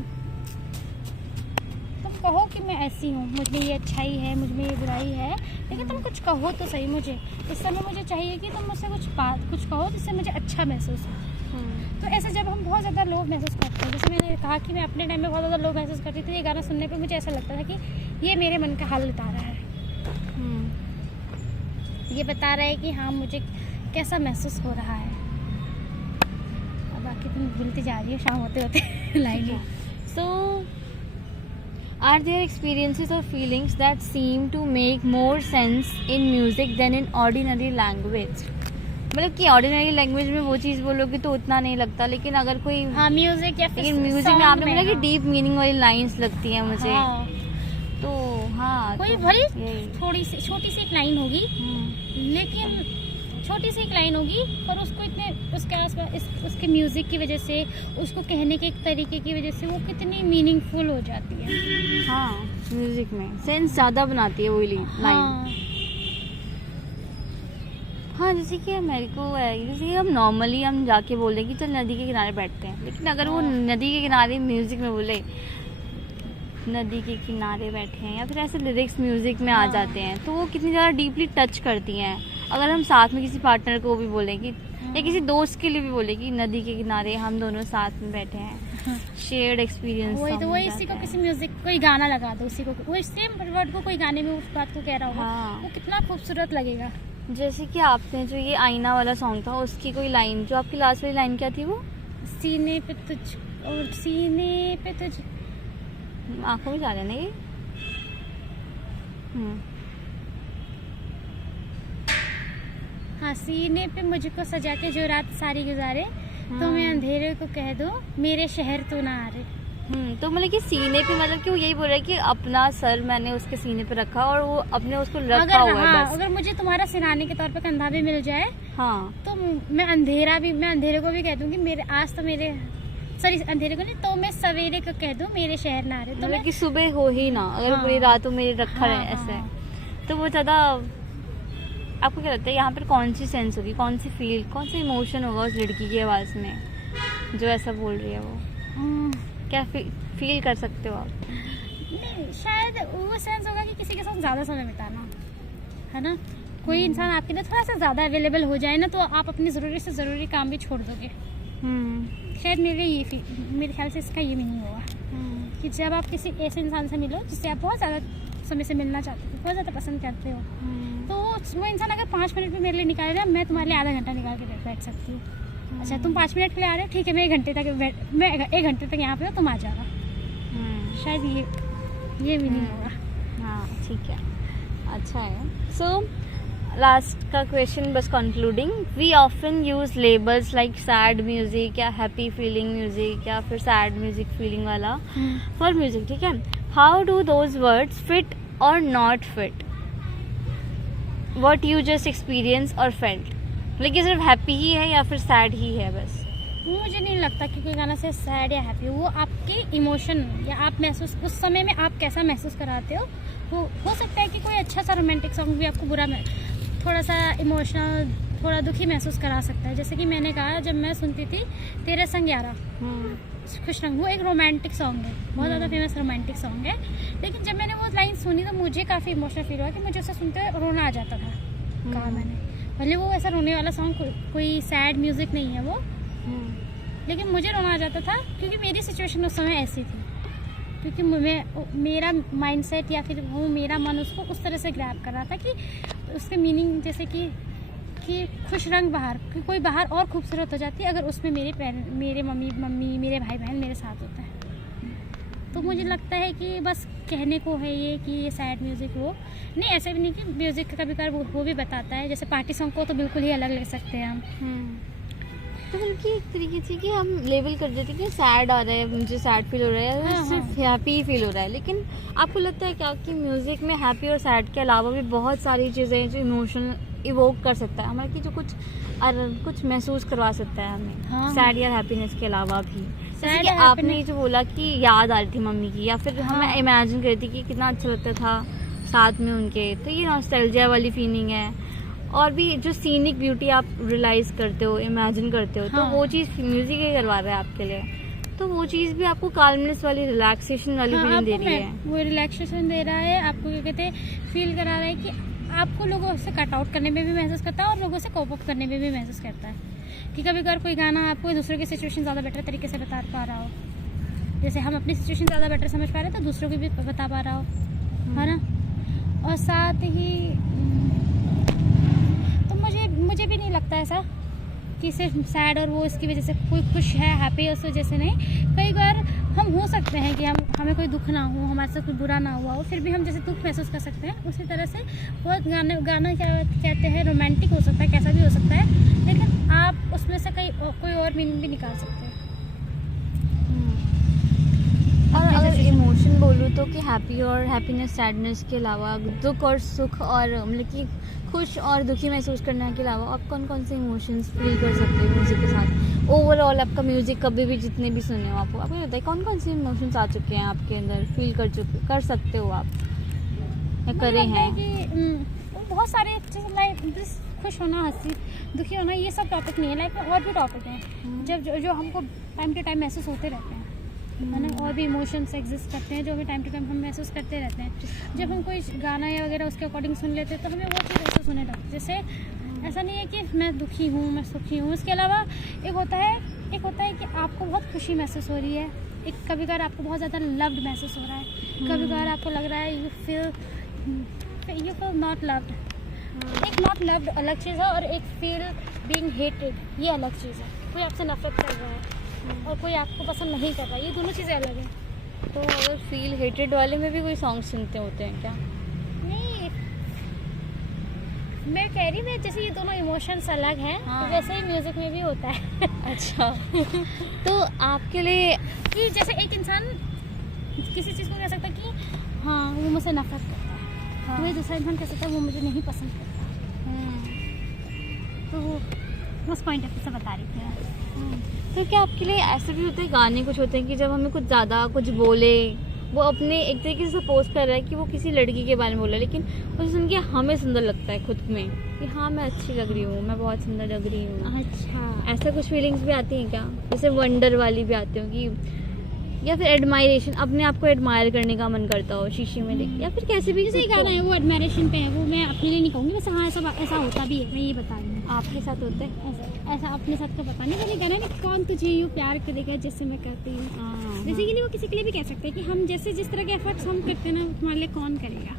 तुम कहो कि मैं ऐसी हूँ, मुझ में ये अच्छाई है, मुझ में ये बुराई है, लेकिन तुम कुछ कहो तो सही मुझे। इस समय मुझे चाहिए कि तुम मुझसे कुछ कहो जिससे मुझे अच्छा महसूस हो। तो ऐसे जब हम बहुत ज़्यादा लो महसूस करते हैं, जैसे मैंने कहा कि मैं अपने टाइम में बहुत ज़्यादा लो महसूस करती थी, ये गाना सुनने पे मुझे ऐसा लगता था कि ये मेरे मन का हाल बता रहा है। ये बता रहा है कि हाँ, मुझे कैसा महसूस हो रहा है। अब बाकी तुम भूलती जा रही हो शाम होते होते line. So, are there experiences or feelings that seem to make more sense in music than in ordinary language? मतलब कि ऑर्डिनरी लैंग्वेज में वो चीज़ बोलोगे तो उतना नहीं लगता, लेकिन अगर कोई म्यूजिक या फिर म्यूजिक में आपने बोला कि डीप मीनिंग वाली लाइंस लगती हैं मुझे। तो हाँ, कोई भाई छोटी सी एक लाइन होगी, लेकिन छोटी सी एक लाइन होगी पर उसको इतने उसके आसपास उसके म्यूजिक की वजह से, उसको कहने के एक तरीके की वजह से वो कितनी मीनिंगफुल हो जाती है। हाँ, म्यूजिक में सेंस ज़्यादा बनाती है वो लाइन। हाँ, जैसे कि मेरे को जैसे हम नॉर्मली हम जाके बोल दें कि चल नदी के किनारे बैठते हैं, लेकिन अगर वो नदी के किनारे म्यूज़िक में बोले नदी के किनारे बैठे हैं, या फिर ऐसे लिरिक्स म्यूज़िक में आ जाते हैं, तो वो कितनी ज़्यादा डीपली टच करती हैं। अगर हम साथ में किसी पार्टनर को भी बोलें कि या किसी दोस्त के लिए भी बोले कि नदी के किनारे हम दोनों साथ में बैठे हैं, शेयर्ड एक्सपीरियंस। वही इसी को किसी म्यूजिक कोई गाना लगा दो, उसी को वो सेम वर्ड को कोई गाने में उस बात को कह रहा होगा, वो कितना खूबसूरत लगेगा। जैसे कि आपने जो ये आईना वाला सॉन्ग था, उसकी कोई लाइन, जो आपकी लास्ट वाली लाइन क्या थी? वो सीने पे तुझ और सीने पे तुझ, आंखों में जा रहा है ना ये। हाँ, सीने पे मुझको सजा के जो रात सारी गुजारे, तो मैं अंधेरे को कह दो मेरे शहर तो ना आ रहे। तो मतलब कि सीने पे, मतलब कि वो यही बोल रहा है कि अपना सर मैंने उसके सीने पे रखा और वो अपने उसको रखा हुआ है बस। अगर मुझे तुम्हारा सिरहाने के तौर पे कंधा भी मिल जाए, हाँ, तो मैं अंधेरे को भी कह दूंगी मेरे आज तो मेरे सॉरी अंधेरे को नहीं तो मैं सवेरे को कह दूं मेरे शहर ना आ रहे। तो मतलब कि सुबह हो ही ना, अगर पूरी रात मेरे रखा रहे ऐसे। तो वो ज़्यादा आपको क्या लगता है यहाँ पर कौन सी सेंस होगी, कौन सी फील, कौन सा इमोशन होगा उस लड़की की आवाज़ में जो ऐसा बोल रही है वो? क्या फील कर सकते हो आप? नहीं, शायद वो सेंस होगा कि किसी के साथ ज़्यादा समय बिताना, है ना। कोई इंसान आपके लिए थोड़ा सा ज़्यादा अवेलेबल हो जाए ना, तो आप अपनी ज़रूरी से ज़रूरी काम भी छोड़ दोगे। शायद मेरे ख्याल से इसका ये मीनिंग होगा कि जब आप किसी ऐसे इंसान से मिलो जिससे आप बहुत ज़्यादा समय से मिलना चाहते हो, बहुत ज़्यादा पसंद करते हो, तो वो इंसान अगर 5 मिनट भी मेरे लिए निकाले ना, मैं तुम्हारे लिए आधा घंटा निकाल के बैठ सकती हूँ। अच्छा, तुम 5 मिनट के लिए आ रहे हो, ठीक है, मैं 1 घंटे तक यहाँ पे हो, तुम आ जाओ। शायद ये मीनिंग होगा। हाँ, ठीक है, अच्छा है। सो लास्ट का क्वेश्चन, बस concluding, we often use labels like sad music या हैप्पी फीलिंग म्यूजिक या फिर सैड म्यूजिक फीलिंग वाला फॉर म्यूजिक, ठीक है। How do those words fit और not fit what you just experience और फेल्ट? लेकिन सिर्फ हैप्पी ही है या फिर सैड ही है बस? मुझे नहीं लगता कि कोई गाना से सैड या हैप्पी, वो आपके इमोशन या आप महसूस उस समय में आप कैसा महसूस कराते हो सकता है कि कोई अच्छा सा रोमांटिक सॉन्ग भी आपको थोड़ा सा इमोशनल, थोड़ा दुखी महसूस करा सकता है। जैसे कि मैंने कहा, जब मैं सुनती थी तेरे संग यारा, खुश रंग, वो एक रोमांटिक सॉन्ग है, बहुत ज़्यादा फेमस रोमांटिक सॉन्ग है। लेकिन जब मैंने वो लाइन सुनी तो मुझे काफ़ी इमोशनल फील हुआ कि मुझे उसे सुनते रोना आ जाता था। कहा मैंने, भले वो ऐसा रोने वाला सॉन्ग, कोई सैड म्यूज़िक नहीं है वो, लेकिन मुझे रोना आ जाता था क्योंकि मेरी सिचुएशन उस समय ऐसी थी, क्योंकि मेरा माइंडसेट या फिर वो मेरा मन उसको उस तरह से ग्रैब कर रहा था कि उसके मीनिंग, जैसे कि खुश रंग बहार, कि कोई बहार और खूबसूरत हो जाती है अगर उसमें मेरे मम्मी मेरे भाई बहन मेरे साथ होता है। तो मुझे लगता है कि बस कहने को है ये कि ये सैड म्यूज़िक हो नहीं, ऐसे भी नहीं कि म्यूज़िक का कभी कभार वो भी बताता है। जैसे पार्टी सॉन्ग को तो बिल्कुल ही अलग ले सकते हैं हम। तो बल्कि एक तरीके से कि हम लेवल कर देते हैं कि सैड आ रहा है, मुझे सैड फील हो रहा है, हाँ, सिर्फ हैप्पी फील हो रहा है। लेकिन आपको लगता है क्या कि म्यूज़िक में हैप्पी और सैड के अलावा भी बहुत सारी चीज़ें हैं जो इमोशनल इवोक कर सकता है हमारे, कि जो कुछ महसूस करवा सकता है हमें, सैड या हैप्पीनेस के अलावा भी? जैसे कि आपने जो बोला कि याद आ रही थी मम्मी की, या फिर हमें इमेजिन कर रही थी कि कितना अच्छा लगता था साथ में उनके, तो ये नॉस्टैल्जिया वाली फीलिंग है। और भी जो सीनिक ब्यूटी आप रियलाइज करते हो, इमेजिन करते हो, तो वो चीज़ म्यूजिक ही करवा रहा है आपके लिए। तो वो चीज़ भी आपको काल्मनेस वाली, रिलैक्सेशन वाली फीलिंग दे रही है। वो रिलैक्सेशन दे रहा है आपको, क्या कहते हैं, फील करा रहा है कि आपको लोगों से कट आउट करने में भी महसूस करता है और लोगों से कोप अप करने में भी महसूस करता है। कि कभी कभार कोई गाना आपको दूसरों की सिचुएशन ज़्यादा बेटर तरीके से बता पा रहा हो, जैसे हम अपनी सिचुएशन ज़्यादा बेटर समझ पा रहे हैं तो दूसरों की भी बता पा रहा हो, है ना। और साथ ही मुझे भी नहीं लगता ऐसा कि सिर्फ सैड और वो इसकी वजह से कोई खुश है, हैप्पी उस वजह से नहीं। कई बार हम हो सकते हैं कि हमें कोई दुख ना हो, हमारे साथ कोई बुरा ना हुआ हो, फिर भी हम जैसे दुख महसूस कर सकते हैं, उसी तरह से वो गाना क्या कहते हैं, रोमांटिक हो सकता है, कैसा भी हो सकता है, लेकिन आप उसमें से कोई और मीनिंग भी निकाल सकते हैं। और अगर इमोशन बोलूँ तो कि हैप्पी और हैप्पीनेस, सैडनेस के अलावा दुख और सुख, और मतलब कि खुश और दुखी महसूस करने के अलावा आप कौन कौन से इमोशंस फील कर सकते हो म्यूज़िक के साथ? ओवरऑल आपका म्यूज़िक कभी भी जितने भी सुने हो आपको बताइए कौन कौन से इमोशंस आ चुके हैं आपके अंदर, फील कर सकते हो आप या करे हैं? कि बहुत सारे चीज़, लाइक खुश होना, हंसी, दुखी होना, ये सब टॉपिक नहीं है, लाइफ में और भी टॉपिक हैं जो हमको टाइम टू टाइम महसूस होते रहते हैं, है ना। और भी इमोशंस एग्जिस्ट करते हैं जो हमें टाइम टू टाइम हम महसूस करते रहते हैं। जब हम कोई गाना या वगैरह उसके अकॉर्डिंग सुन लेते हैं तो हमें वो चीज़ महसूस होने लगती है। जैसे ऐसा नहीं है कि मैं दुखी हूँ, मैं सुखी हूँ। इसके अलावा एक होता है कि आपको बहुत खुशी महसूस हो रही है, एक कभी कभार आपको बहुत ज़्यादा लव्ड महसूस हो रहा है, कभी कभार आपको लग रहा है यू फील नॉट लव्ड। एक नॉट लव्ड अलग चीज़ है और एक फील बीइंग हेटेड ये अलग चीज़ है। कोई आपसे नफरत कर रहा है और कोई आपको पसंद नहीं कर रहा, ये दोनों चीज़ें अलग हैं। तो अगर फील हेटेड वाले में भी कोई सॉन्ग सुनते होते हैं क्या? नहीं, मैं कह रही हूँ जैसे ये दोनों इमोशंस अलग हैं, तो वैसे ही म्यूज़िक में भी होता है। अच्छा तो आपके लिए कि जैसे एक इंसान किसी चीज़ को कह सकता है कि हाँ वो मुझसे नफरत करता है, वही दूसरा इंसान कह सकता है वो मुझे नहीं पसंद करता। तो वो उस पॉइंट ऑफ व्यू से बता रही थी। तो क्या आपके लिए ऐसे भी होते हैं गाने कुछ होते हैं कि जब हमें कुछ ज़्यादा कुछ बोले वो अपने एक तरीके से सपोज कर रहा है कि वो किसी लड़की के बारे में बोल रहा है, लेकिन उसे सुन के हमें सुंदर लगता है खुद में कि हाँ मैं अच्छी लग रही हूँ, मैं बहुत सुंदर लग रही हूँ। अच्छा, ऐसा कुछ फीलिंग्स भी आती हैं क्या, जैसे वंडर वाली भी आती हो कि, या फिर एडमायरेशन, अपने आप को एडमायर करने का मन करता हो शीशे में देख, या फिर कैसे भी जैसे ये गाना है वो एडमायरेशन पे है, वो मैं अपने लिए नहीं कहूँगी, वैसे हाँ ऐसा होता भी है, मैं ये बता रही हूँ। आपके साथ होता है ऐसा अपने साथ का पता नहीं, मैंने गाना ना कौन तुझे यूँ प्यार करेगा जैसे मैं करती हूँ, जैसे कि नहीं वो किसी के लिए भी कह सकते हैं कि हम जैसे जिस तरह के एफर्ट्स हम करते हैं ना हमारे लिए कौन करेगा।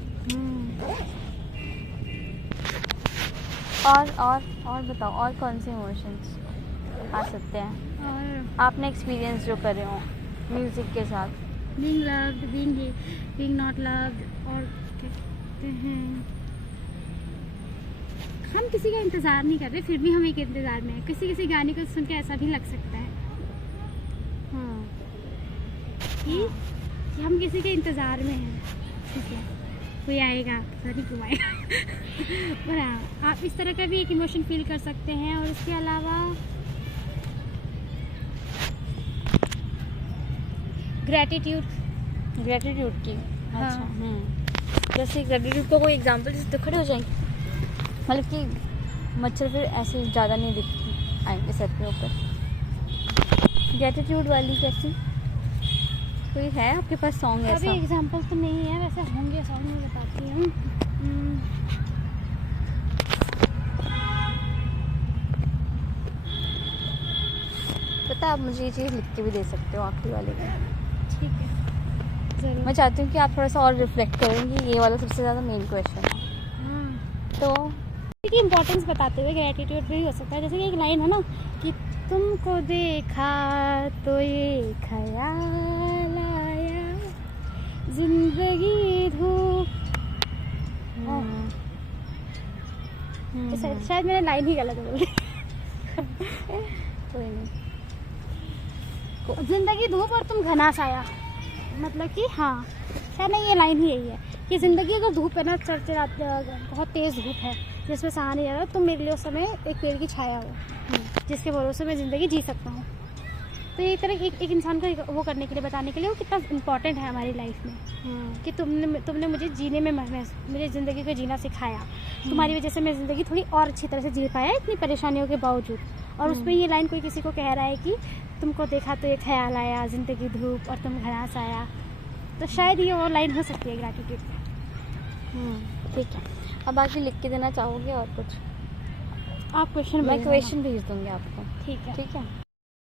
और बताओ और कौन से इमोशंस आ सकते हैं और आपने एक्सपीरियंस जो कर रहे हो म्यूजिक के साथ? Being loved, being not loved, और क्या कहते हैं, हम किसी का इंतज़ार नहीं कर रहे फिर भी हम एक इंतज़ार में हैं। किसी गाने को सुन के ऐसा भी लग सकता है कि हम किसी के इंतज़ार में हैं, ठीक है, कोई आएगा पता नहीं क्यों आएगा पर हाँ आप इस तरह का भी एक इमोशन फील कर सकते हैं। और इसके अलावा ग्रैटिट्यूड की। हाँ। अच्छा, जैसे ग्रेटिट्यूड को कोई एग्जांपल जैसे तो खड़े हो जाएंगे, मतलब कि मच्छर फिर ऐसे ज़्यादा नहीं दिख आएंगे सर के ऊपर। ग्रेटिट्यूड वाली कैसी कोई है आपके पास सॉन्ग अभी ऐसा? एग्जांपल तो नहीं है, वैसे होंगे सॉन्ग में बताती हूँ। पता है आप मुझे ये चीज़ लिख के भी दे सकते हो आखिरी वाले में। ठीक है, ज़रूर। मैं चाहती हूँ कि आप थोड़ा सा और रिफ्लेक्ट करेंगे, ये वाला सबसे ज़्यादा मेन क्वेश्चन है। तो की इम्पोर्टेंस बताते हुए ग्रेटिट्यूड भी हो सकता है। जैसे कि एक लाइन है ना कि तुमको देखा तो ये ख्याल आया, जिंदगी धूप। शायद मैंने लाइन ही गलत बोली। कोई नहीं। जिंदगी धूप और तुम घना साया, मतलब कि हाँ शायद नहीं, ये लाइन ही यही है कि ज़िंदगी अगर धूप है ना, चढ़ते बहुत तेज़ धूप है जिसमें सहा नहीं जा रहा, तुम मेरे लिए उस समय एक पेड़ की छाया हो जिसके भरोसे मैं ज़िंदगी जी सकता हूँ। तो ये तरह एक इंसान को वो करने के लिए, बताने के लिए वो कितना इम्पोर्टेंट है हमारी लाइफ में कि तुमने मुझे जीने में मुझे ज़िंदगी को जीना सिखाया, तुम्हारी वजह से मैं ज़िंदगी थोड़ी और अच्छी तरह से जी पाया इतनी परेशानियों के बावजूद। और उसमें ये लाइन कोई किसी को कह रहा है कि तुमको देखा तो ये ख्याल आया, ज़िंदगी धूप और तुम घना साया, तो शायद ये वो लाइन हो सकती है ग्रैटिट्यूड पे। ठीक है, अब बाकी लिख के देना चाहोगे और कुछ? आप क्वेश्चन, मैं क्वेश्चन भेज दूँगी आपको। ठीक है। ठीक है।